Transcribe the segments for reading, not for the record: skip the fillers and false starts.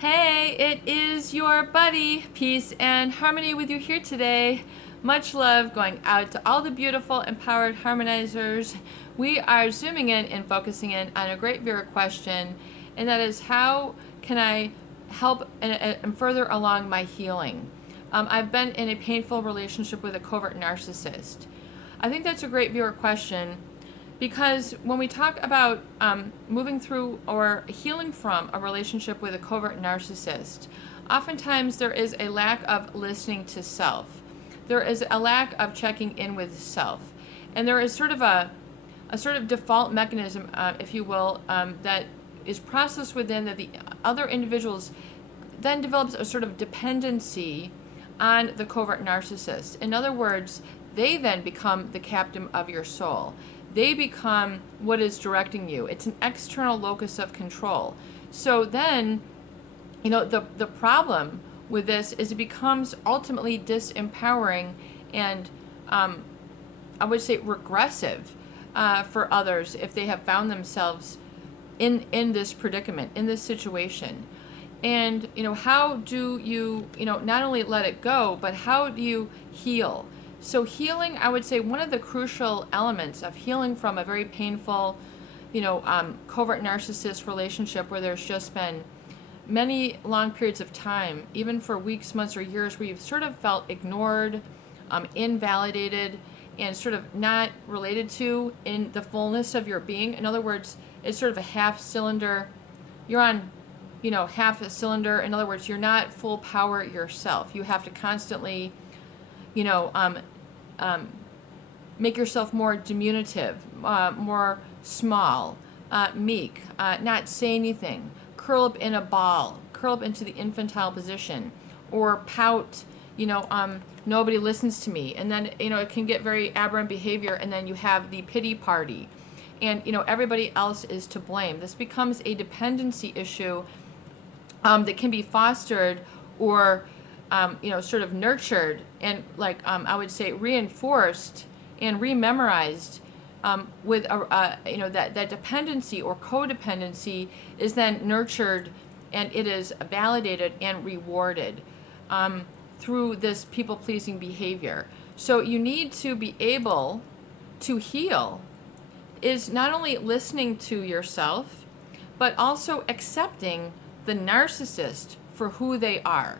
Hey, it is your buddy. Peace and harmony with you here today. Much love going out to all the beautiful, empowered harmonizers. We are zooming in and focusing in on a great viewer question, and that is how can I help and further along my healing? I've been in a painful relationship with a covert narcissist. I think that's a great viewer question because when we talk about moving through or healing from a relationship with a covert narcissist, oftentimes there is a lack of listening to self. There is a lack of checking in with self. And there is sort of a sort of default mechanism, if you will, that is processed within that the other individuals then develops a sort of dependency on the covert narcissist. In other words, they then become the captain of your soul. They become what is directing you. It's an external locus of control. So then, the problem with this is it becomes ultimately disempowering and I would say regressive for others if they have found themselves in this predicament, in this situation. And, how do you, not only let it go, but how do you heal? So healing, I would say one of the crucial elements of healing from a very painful, covert narcissist relationship where there's just been many long periods of time, even for weeks, months, or years, where you've sort of felt ignored, invalidated, and sort of not related to in the fullness of your being. In other words, it's sort of a half cylinder. You're on, half a cylinder. In other words, you're not full power yourself. You have to constantly make yourself more diminutive, more small, meek, not say anything, curl up in a ball, curl up into the infantile position, or pout, nobody listens to me. And then, it can get very aberrant behavior, and then you have the pity party. And, everybody else is to blame. This becomes a dependency issue that can be fostered or sort of nurtured and I would say reinforced and rememorized with that dependency or codependency is then nurtured and it is validated and rewarded through this people-pleasing behavior. So you need to be able to heal is not only listening to yourself, but also accepting the narcissist for who they are.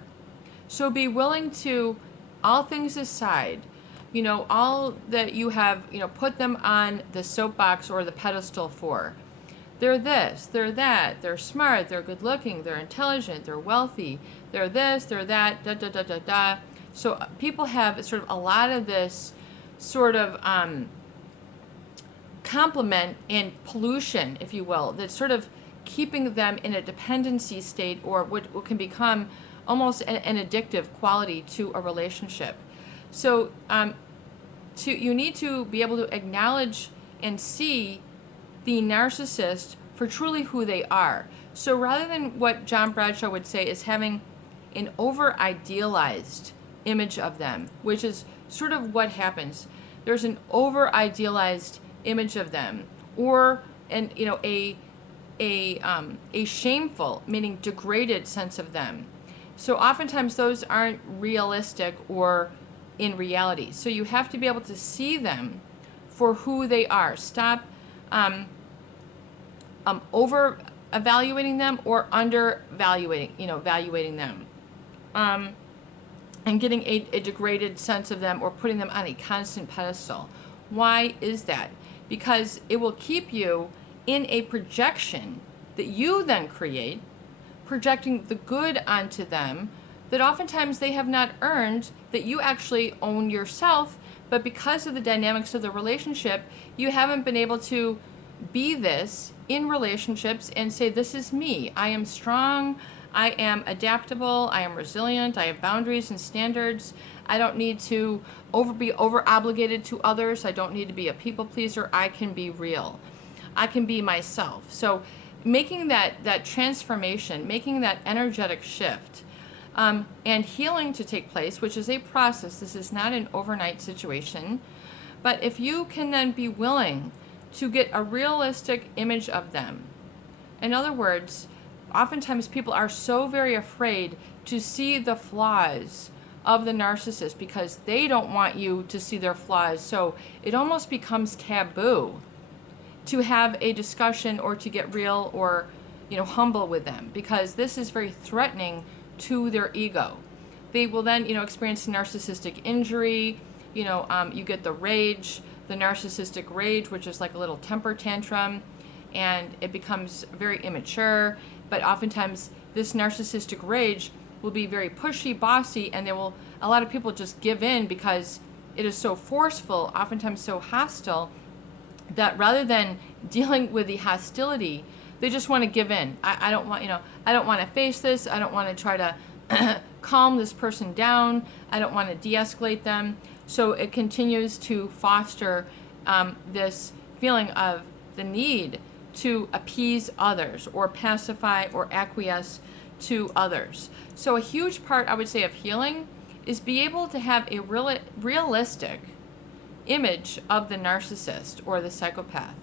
So be willing to, all things aside, all that you have, put them on the soapbox or the pedestal for. They're this, they're that, they're smart, they're good looking, they're intelligent, they're wealthy, they're this, they're that, da da da da da. So people have sort of a lot of this sort of compliment and pollution, if you will, that's sort of keeping them in a dependency state or what can become almost an addictive quality to a relationship. So you need to be able to acknowledge and see the narcissist for truly who they are. So rather than what John Bradshaw would say is having an over-idealized image of them, which is sort of what happens. There's an over-idealized image of them, or a shameful, meaning degraded sense of them. So oftentimes those aren't realistic or in reality. So you have to be able to see them for who they are. Stop over evaluating them or under valuating them. And getting a degraded sense of them or putting them on a constant pedestal. Why is that? Because it will keep you in a projection that you then create, projecting the good onto them that oftentimes they have not earned, that you actually own yourself, but because of the dynamics of the relationship, you haven't been able to be this in relationships and say, this is me. I am strong. I am adaptable. I am resilient. I have boundaries and standards. I don't need to be over obligated to others. I don't need to be a people pleaser. I can be real. I can be myself. So making that transformation, making that energetic shift, and healing to take place, which is a process. This is not an overnight situation. But if you can then be willing to get a realistic image of them, in other words, oftentimes people are so very afraid to see the flaws of the narcissist because they don't want you to see their flaws. So it almost becomes taboo to have a discussion or to get real or, humble with them, because this is very threatening to their ego. They will then, experience narcissistic injury. You get the rage, the narcissistic rage, which is like a little temper tantrum, and it becomes very immature. But oftentimes this narcissistic rage will be very pushy, bossy, and a lot of people just give in because it is so forceful, oftentimes so hostile, that rather than dealing with the hostility, they just want to give in. I don't want to face this. I don't want to try to calm this person down. I don't want to de-escalate them. So it continues to foster this feeling of the need to appease others or pacify or acquiesce to others. So a huge part, I would say, of healing is be able to have a realistic image of the narcissist or the psychopath,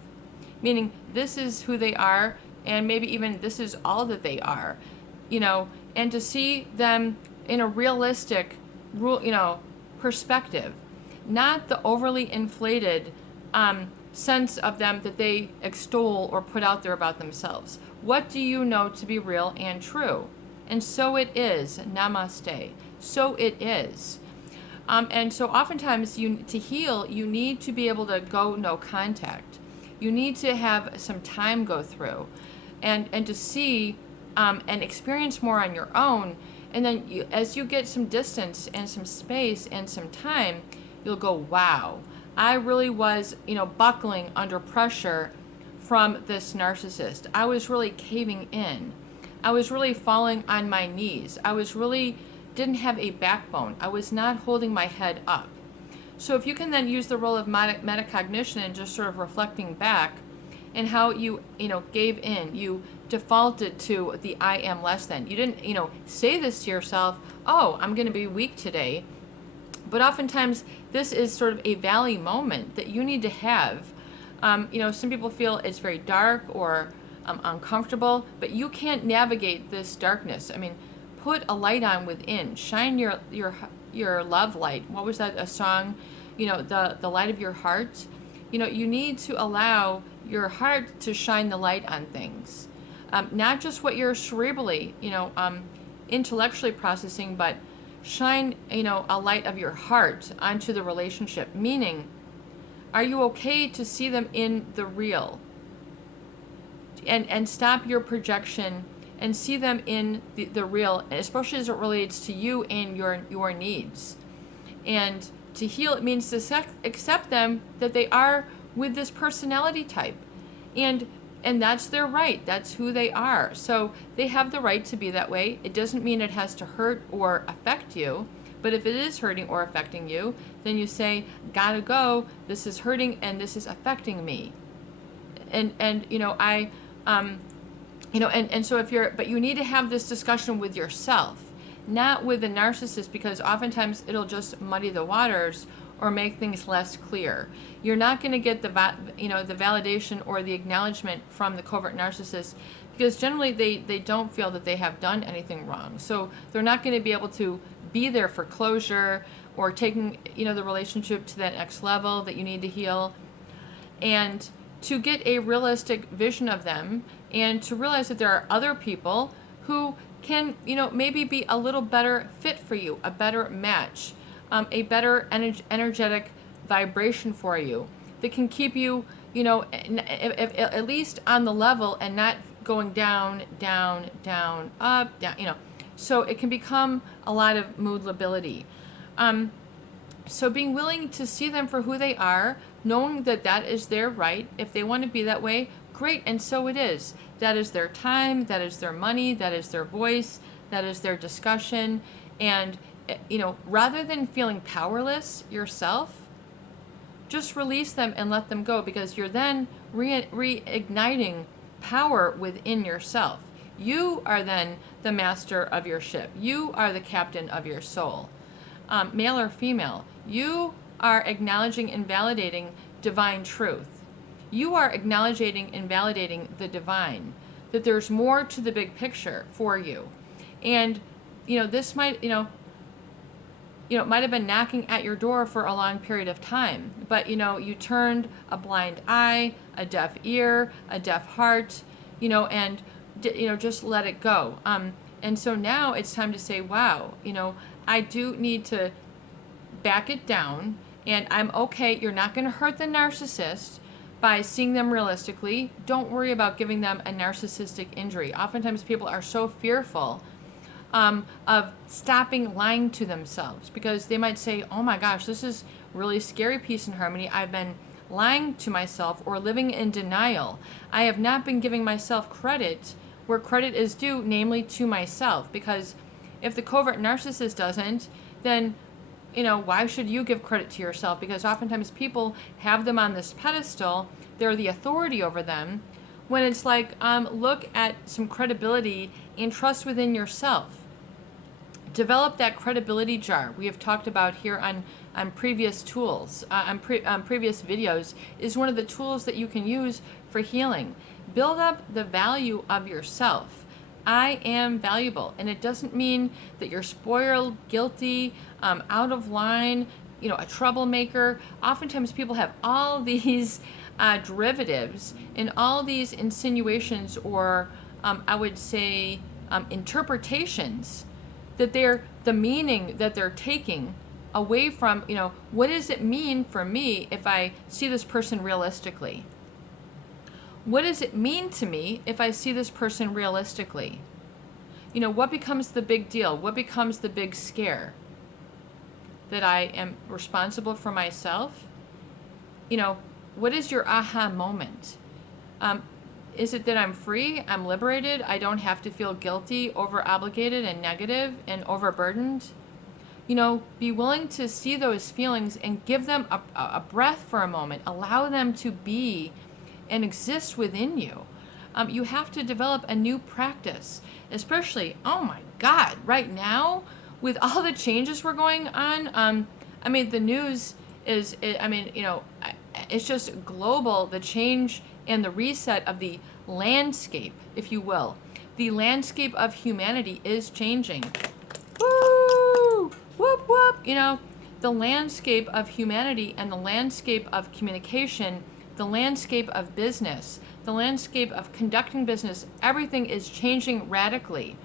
meaning this is who they are, and maybe even this is all that they are, and to see them in a realistic perspective, not the overly inflated sense of them that they extol or put out there about themselves. What do you know to be real and true? And so it is. Namaste. So it is. And so oftentimes to heal, you need to be able to go no contact. You need to have some time go through and to see and experience more on your own. And then as you get some distance and some space and some time, you'll go, wow, I really was, buckling under pressure from this narcissist. I was really caving in. I was really falling on my knees. I was really didn't have a backbone. I was not holding my head up. So if you can then use the role of metacognition and just sort of reflecting back and how you gave in, you defaulted to the I am less than. You didn't, say this to yourself, oh, I'm going to be weak today. But oftentimes this is sort of a valley moment that you need to have. Some people feel it's very dark or uncomfortable, but you can't navigate this darkness. I mean, put a light on within. Shine your love light. What was that? A song? The light of your heart. You need to allow your heart to shine the light on things, not just what you're cerebrally, intellectually processing, but shine, a light of your heart onto the relationship. Meaning, are you okay to see them in the real? And stop your projection and see them in the real, especially as it relates to you and your needs. And to heal, it means to accept them that they are with this personality type. And that's their right. That's who they are. So they have the right to be that way. It doesn't mean it has to hurt or affect you. But if it is hurting or affecting you, then you say, gotta go. This is hurting and this is affecting me. And so but you need to have this discussion with yourself, not with the narcissist, because oftentimes it'll just muddy the waters or make things less clear. You're not going to get the validation or the acknowledgement from the covert narcissist, because generally they don't feel that they have done anything wrong. So they're not going to be able to be there for closure or taking the relationship to that next level that you need to heal. And to get a realistic vision of them and to realize that there are other people who can, maybe be a little better fit for you, a better match, a better energetic vibration for you that can keep you, at least on the level and not going down, down, down, up, down, So it can become a lot of mood lability. So being willing to see them for who they are, knowing that that is their right. If they want to be that way, great, and so it is. That is their time, that is their money, that is their voice, that is their discussion. And, rather than feeling powerless yourself, just release them and let them go, because you're then reigniting power within yourself. You are then the master of your ship. You are the captain of your soul. Male or female, you are acknowledging and validating divine truth. You are acknowledging and validating the divine. that there's more to the big picture for you. And, this might, it might have been knocking at your door for a long period of time, but, you turned a blind eye, a deaf ear, a deaf heart, and, just let it go. And so now it's time to say, wow, I do need to back it down, and I'm okay. You're not going to hurt the narcissist by seeing them realistically. Don't worry about giving them a narcissistic injury. Oftentimes people are so fearful of stopping lying to themselves, because they might say, oh my gosh, this is really scary, peace and harmony. I've been lying to myself or living in denial. I have not been giving myself credit where credit is due, namely to myself. Because if the covert narcissist doesn't, then why should you give credit to yourself? Because oftentimes people have them on this pedestal. They're the authority over them, when it's like, look at some credibility and trust within yourself. Develop that credibility jar we have talked about here on previous tools, on previous videos, is one of the tools that you can use for healing. Build up the value of yourself. I am valuable. And it doesn't mean that you're spoiled, guilty, out of line, a troublemaker. Oftentimes people have all these derivatives and all these insinuations, or I would say interpretations, that they're the meaning that they're taking away from, what does it mean for me if I see this person realistically? What does it mean to me if I see this person realistically? What becomes the big deal? What becomes the big scare? That I am responsible for myself? What is your aha moment? Is it that I'm free, I'm liberated, I don't have to feel guilty, over-obligated and negative and overburdened? Be willing to see those feelings and give them a breath for a moment. Allow them to be and exist within you. You have to develop a new practice, especially, oh my God, right now, with all the changes we're going on. The news is, it's just global, the change and the reset of the landscape, if you will. The landscape of humanity is changing. Woo! Whoop, whoop! The landscape of humanity and the landscape of communication, the landscape of business, the landscape of conducting business, everything is changing radically.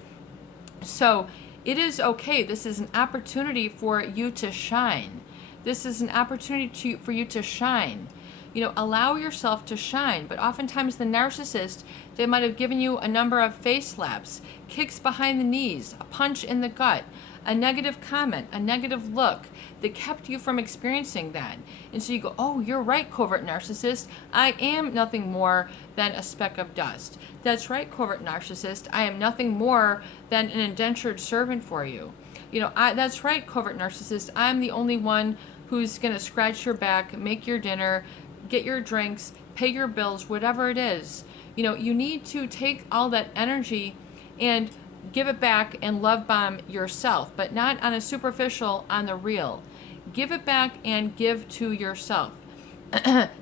So it is okay. This is an opportunity for you to shine. This is an opportunity for you to shine. Allow yourself to shine. But oftentimes the narcissist, they might have given you a number of face slaps, kicks behind the knees, a punch in the gut, a negative comment, a negative look that kept you from experiencing that. And so you go, oh, you're right, covert narcissist. I am nothing more than a speck of dust. That's right, covert narcissist. I am nothing more than an indentured servant for you. That's right, covert narcissist. I'm the only one who's going to scratch your back, make your dinner, get your drinks, pay your bills, whatever it is. You need to take all that energy and give it back and love bomb yourself, but not on a superficial, on the real. Give it back and give to yourself.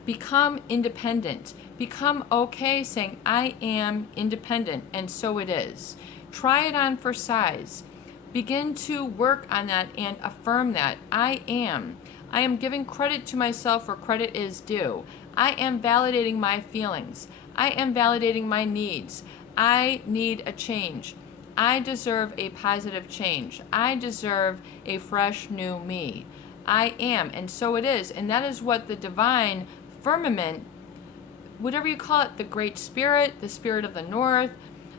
Become independent. Become okay saying, I am independent, and so it is. Try it on for size. Begin to work on that and affirm that. I am. I am giving credit to myself where credit is due. I am validating my feelings. I am validating my needs. I need a change. I deserve a positive change. I deserve a fresh new me. I am, and so it is. And that is what the divine firmament, whatever you call it, the great spirit, the spirit of the north,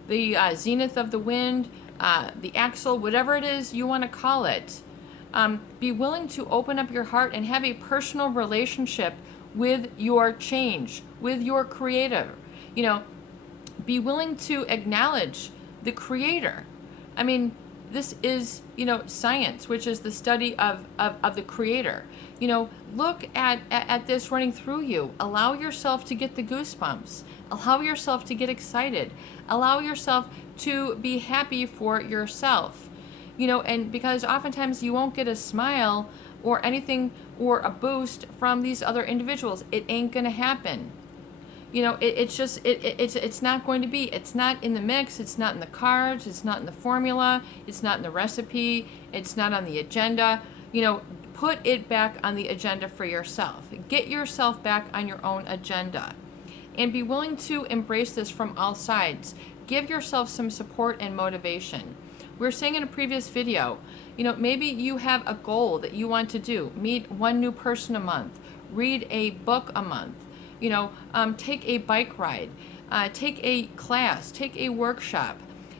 the zenith of the wind, the axle, whatever it is you want to call it. Be willing to open up your heart and have a personal relationship with your change, with your creator. Be willing to acknowledge the creator. This is, science, which is the study of the creator. Look at this running through you. Allow yourself to get the goosebumps. Allow yourself to get excited. Allow yourself to be happy for yourself. And because oftentimes you won't get a smile or anything or a boost from these other individuals. It ain't gonna happen. You know, it's not going to be. It's not in the mix. It's not in the cards. It's not in the formula. It's not in the recipe. It's not on the agenda. You know, put it back on the agenda for yourself. Get yourself back on your own agenda, and be willing to embrace this from all sides. Give yourself some support and motivation. We were saying in a previous video, you know, maybe you have a goal that you want to do. Meet one new person a month. Read a book a month. You know, take a bike ride. Take a class. Take a workshop.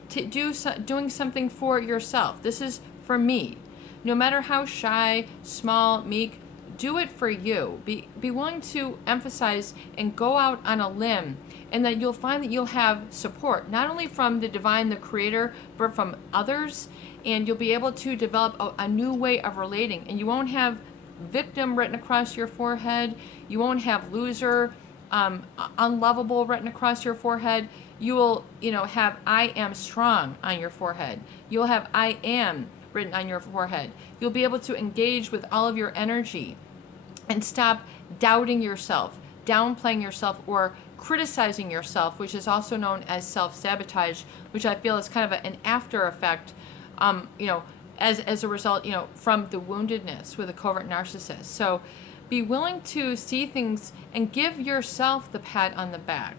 Doing something for yourself. This is for me. No matter how shy, small, meek, do it for you. Be willing to emphasize and go out on a limb, and that you'll find that you'll have support, not only from the divine, the creator, but from others, and you'll be able to develop a new way of relating, and you won't have victim written across your forehead. You won't have loser, unlovable written across your forehead. You will, you know, have I am strong on your forehead. You'll have I am written on your forehead. You'll be able to engage with all of your energy and stop doubting yourself, downplaying yourself, or criticizing yourself, which is also known as self-sabotage, which I feel is kind of an after effect, you know, as a result, you know, from the woundedness with a covert narcissist. So be willing to see things and give yourself the pat on the back.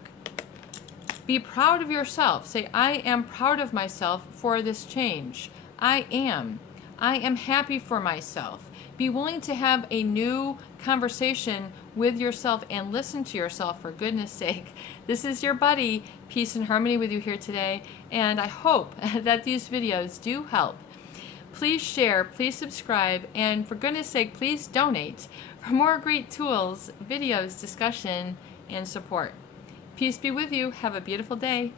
Be proud of yourself. Say, I am proud of myself for this change. I am happy for myself. Be willing to have a new conversation with yourself and listen to yourself, for goodness sake. This is your buddy, Peace and Harmony, with you here today, and I hope that these videos do help. Please share, please subscribe, and for goodness sake, please donate for more great tools, videos, discussion, and support. Peace be with you. Have a beautiful day.